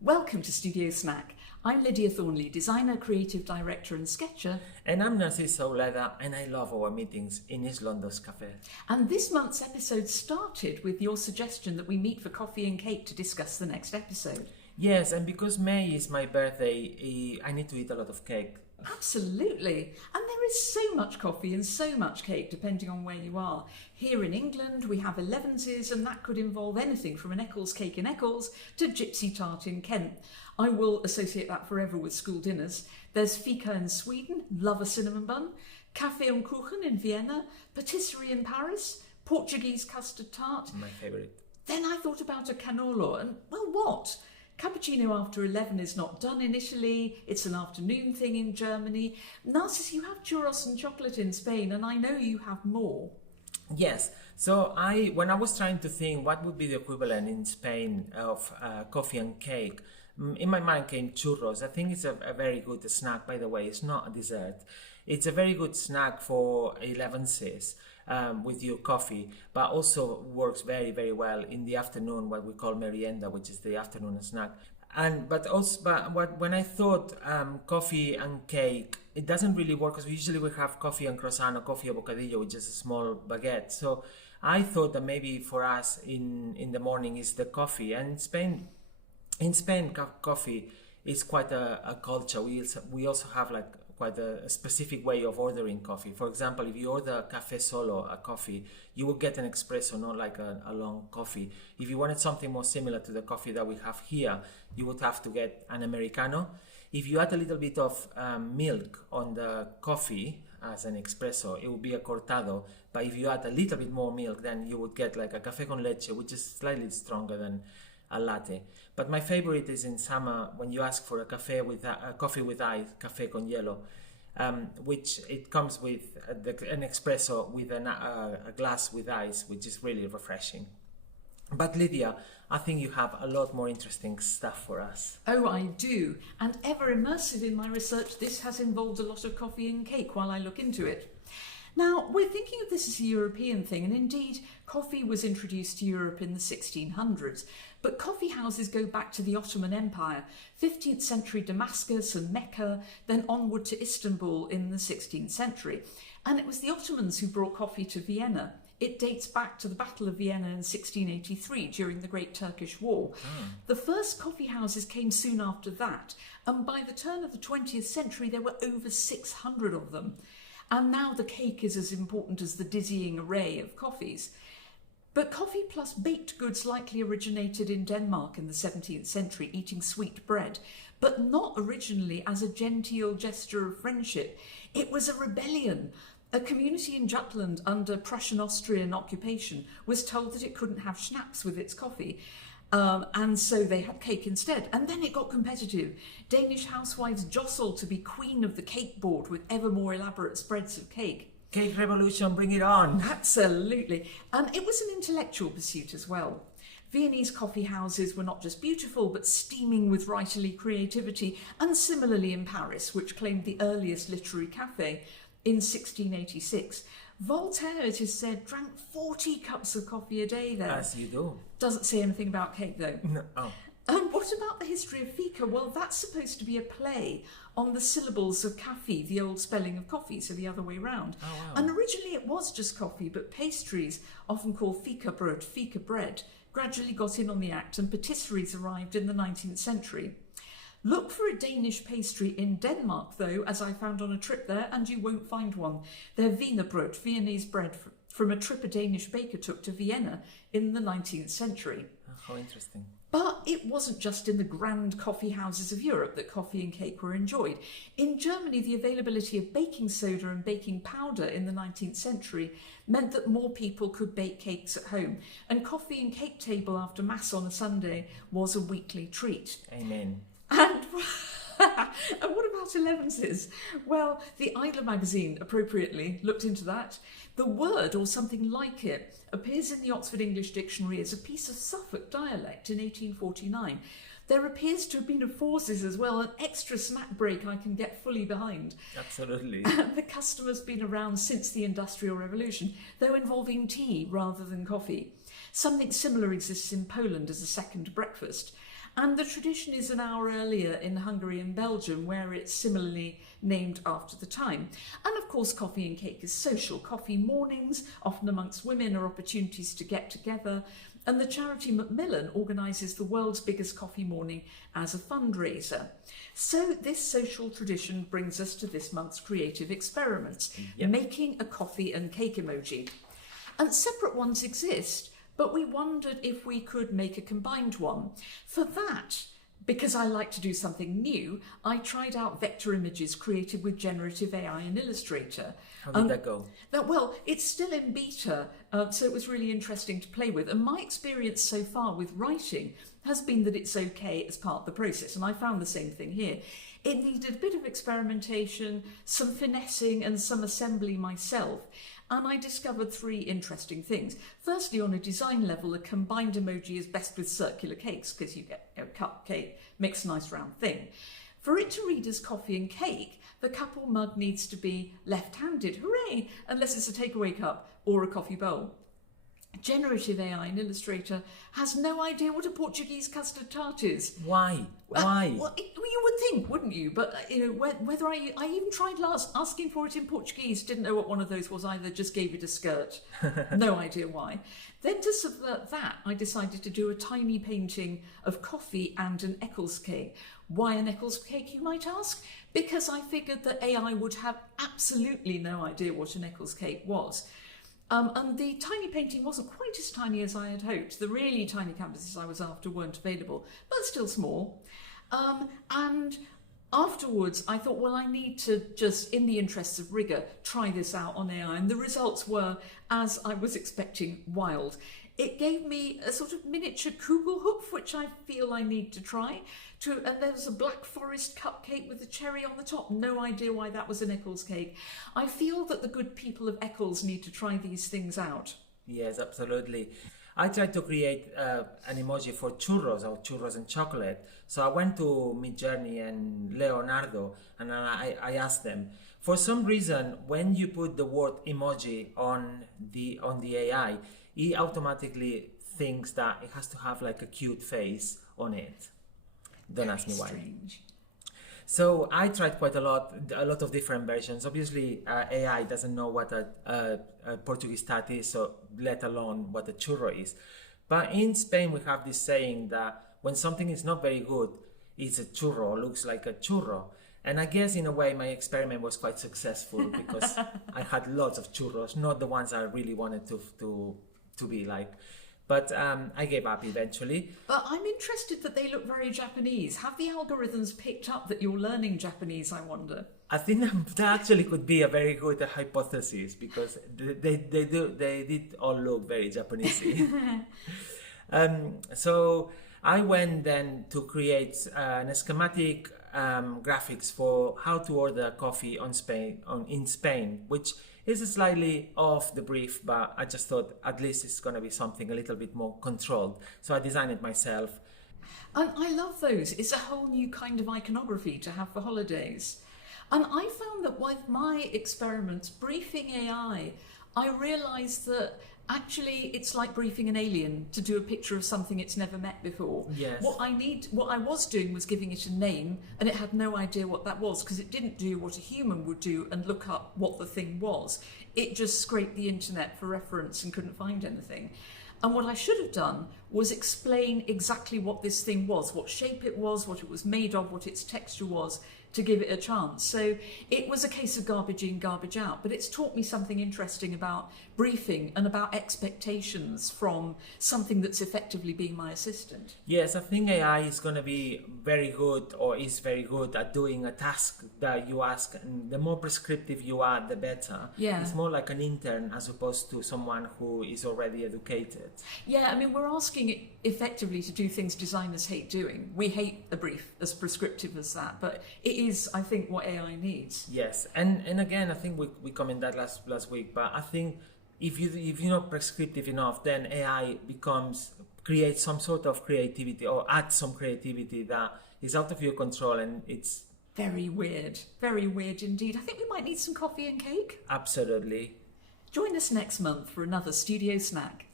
Welcome to Studio Snack. I'm Lydia Thornley, designer, creative director and sketcher. And I'm Narcis and I love our meetings in East London's cafe. And this month's episode started with your suggestion that we meet for coffee and cake to discuss the next episode. Yes, and because May is my birthday, I need to eat a lot of cake. Absolutely. And there is so much coffee and so much cake depending on where you are. Here in England we have elevenses, and that could involve anything from an Eccles cake in Eccles to gypsy tart in Kent. I will associate that forever with school dinners. There's fika in Sweden, love a cinnamon bun, café und kuchen in Vienna, patisserie in Paris, Portuguese custard tart. My favourite. Then I thought about a cannolo and, well, what? Cappuccino after 11 is not done in Italy, it's an afternoon thing in Germany. Narcis, you have churros and chocolate in Spain, and I know you have more. Yes, so when I was trying to think what would be the equivalent in Spain of coffee and cake, in my mind came churros. I think it's a very good snack, by the way. It's not a dessert. It's a very good snack for 11th with your coffee, but also works very, very well in the afternoon, what we call merienda, which is the afternoon snack. When I thought coffee and cake, it doesn't really work because usually we have coffee and croissant or coffee and bocadillo, which is a small baguette. So I thought that maybe for us in the morning is the coffee. And in Spain, coffee is quite a culture. We also have like quite a specific way of ordering coffee. For example, if you order café solo, a coffee, you will get an espresso, not like a long coffee. If you wanted something more similar to the coffee that we have here, you would have to get an Americano. If you add a little bit of milk on the coffee as an espresso, it would be a cortado. But if you add a little bit more milk, then you would get like a café con leche, which is slightly stronger than a latte. But my favorite is in summer when you ask for a coffee with ice, café con hielo, which it comes with an espresso with a glass with ice, which is really refreshing. But Lydia, I think you have a lot more interesting stuff for us. Oh, I do. And ever immersive in my research, this has involved a lot of coffee and cake while I look into it. Now, we're thinking of this as a European thing, and indeed, coffee was introduced to Europe in the 1600s. But coffee houses go back to the Ottoman Empire, 15th century Damascus and Mecca, then onward to Istanbul in the 16th century. And it was the Ottomans who brought coffee to Vienna. It dates back to the Battle of Vienna in 1683 during the Great Turkish War. The first coffee houses came soon after that, and by the turn of the 20th century there were over 600 of them. And now the cake is as important as the dizzying array of coffees. But coffee plus baked goods likely originated in Denmark in the 17th century, eating sweet bread, but not originally as a genteel gesture of friendship. It was a rebellion. A community in Jutland under Prussian-Austrian occupation was told that it couldn't have schnapps with its coffee. And so they had cake instead. And then it got competitive. Danish housewives jostled to be queen of the cake board with ever more elaborate spreads of cake. Cake revolution, bring it on. Absolutely. And it was an intellectual pursuit as well. Viennese coffee houses were not just beautiful, but steaming with writerly creativity. And similarly in Paris, which claimed the earliest literary cafe in 1686. Voltaire, it is said, drank 40 cups of coffee a day there. As you do. Doesn't say anything about cake, though. No. Oh. And what about the history of fika? Well, that's supposed to be a play on the syllables of café, the old spelling of coffee, so the other way round. Oh, wow. And originally it was just coffee, but pastries, often called fika bread, gradually got in on the act, and patisseries arrived in the 19th century. Look for a Danish pastry in Denmark, though, as I found on a trip there, and you won't find one. They're Wienerbrot, Viennese bread, from a trip a Danish baker took to Vienna in the 19th century. Oh, how interesting. But it wasn't just in the grand coffee houses of Europe that coffee and cake were enjoyed. In Germany, the availability of baking soda and baking powder in the 19th century meant that more people could bake cakes at home, and coffee and cake table after Mass on a Sunday was a weekly treat. Amen. And what about elevenses? Well, the Idler magazine, appropriately, looked into that. The word, or something like it, appears in the Oxford English Dictionary as a piece of Suffolk dialect in 1849. There appears to have been a forces as well, an extra smack break I can get fully behind. Absolutely. The custom's been around since the Industrial Revolution, though involving tea rather than coffee. Something similar exists in Poland as a second breakfast. And the tradition is an hour earlier in Hungary and Belgium, where it's similarly named after the time. And of course, coffee and cake is social. Coffee mornings, often amongst women, are opportunities to get together. And the charity Macmillan organises the world's biggest coffee morning as a fundraiser. So this social tradition brings us to this month's creative experiments, making a coffee and cake emoji. And separate ones exist, but we wondered if we could make a combined one. For that, because I like to do something new, I tried out vector images created with generative AI in Illustrator. How did that go? Well, it's still in beta, so it was really interesting to play with. And my experience so far with writing has been that it's okay as part of the process. And I found the same thing here. It needed a bit of experimentation, some finessing and some assembly myself. And I discovered three interesting things. Firstly, on a design level, a combined emoji is best with circular cakes because you get a cupcake, makes a nice round thing. For it to read as coffee and cake, the cup or mug needs to be left-handed, hooray, unless it's a takeaway cup or a coffee bowl. Generative AI in Illustrator has no idea what a Portuguese custard tart is. Why? Why? Well, you would think, wouldn't you? But whether I even tried asking for it in Portuguese, didn't know what one of those was either, just gave it a skirt. No idea why. Then to subvert that, I decided to do a tiny painting of coffee and an Eccles cake. Why an Eccles cake, you might ask? Because I figured that AI would have absolutely no idea what an Eccles cake was. And the tiny painting wasn't quite as tiny as I had hoped. The really tiny canvases I was after weren't available, but still small. And afterwards, I thought, well, I need to just, in the interests of rigour, try this out on AI. And the results were, as I was expecting, wild. It gave me a sort of miniature Kugelhupf, which I feel I need to try. And there was a Black Forest cupcake with a cherry on the top. No idea why that was an Eccles cake. I feel that the good people of Eccles need to try these things out. Yes, absolutely. I tried to create an emoji for churros, or churros and chocolate. So I went to Midjourney and Leonardo, and I asked them. For some reason, when you put the word emoji on the AI, it automatically thinks that it has to have like a cute face on it. Don't ask me why. Strange. So I tried quite a lot of different versions. Obviously, AI doesn't know what a Portuguese tart is, so let alone what a churro is. But in Spain, we have this saying that when something is not very good, it's a churro, looks like a churro. And I guess in a way, my experiment was quite successful because I had lots of churros, not the ones I really wanted to be like. But I gave up eventually. But I'm interested that they look very Japanese. Have the algorithms picked up that you're learning Japanese, I wonder? I think that actually could be a very good hypothesis because they did all look very Japanesey. So I went then to create an schematic graphics for how to order coffee in Spain, which is slightly off the brief, but I just thought at least it's going to be something a little bit more controlled. So I designed it myself. And I love those. It's a whole new kind of iconography to have for holidays. And I found that with my experiments, briefing AI, I realised that actually it's like briefing an alien to do a picture of something it's never met before. Yes. What I was doing was giving it a name, and it had no idea what that was because it didn't do what a human would do and look up what the thing was. It just scraped the internet for reference and couldn't find anything. And what I should have done was explain exactly what this thing was, what shape it was, what it was made of, what its texture was, to give it a chance. So it was a case of garbage in, garbage out, but it's taught me something interesting about briefing and about expectations from something that's effectively being my assistant. Yes, I think AI is going to be very good, or is very good at doing a task that you ask, and the more prescriptive you are, the better. Yeah. It's more like an intern as opposed to someone who is already educated. Yeah, I mean, we're asking it effectively to do things designers hate doing. We hate a brief as prescriptive as that, but it is, I think, what AI needs. Yes, and again, I think we commented that last week, but I think if you're not prescriptive enough, then AI creates some sort of creativity or adds some creativity that is out of your control, and it's very weird indeed. I think we might need some coffee and cake. Absolutely. Join us next month for another studio snack.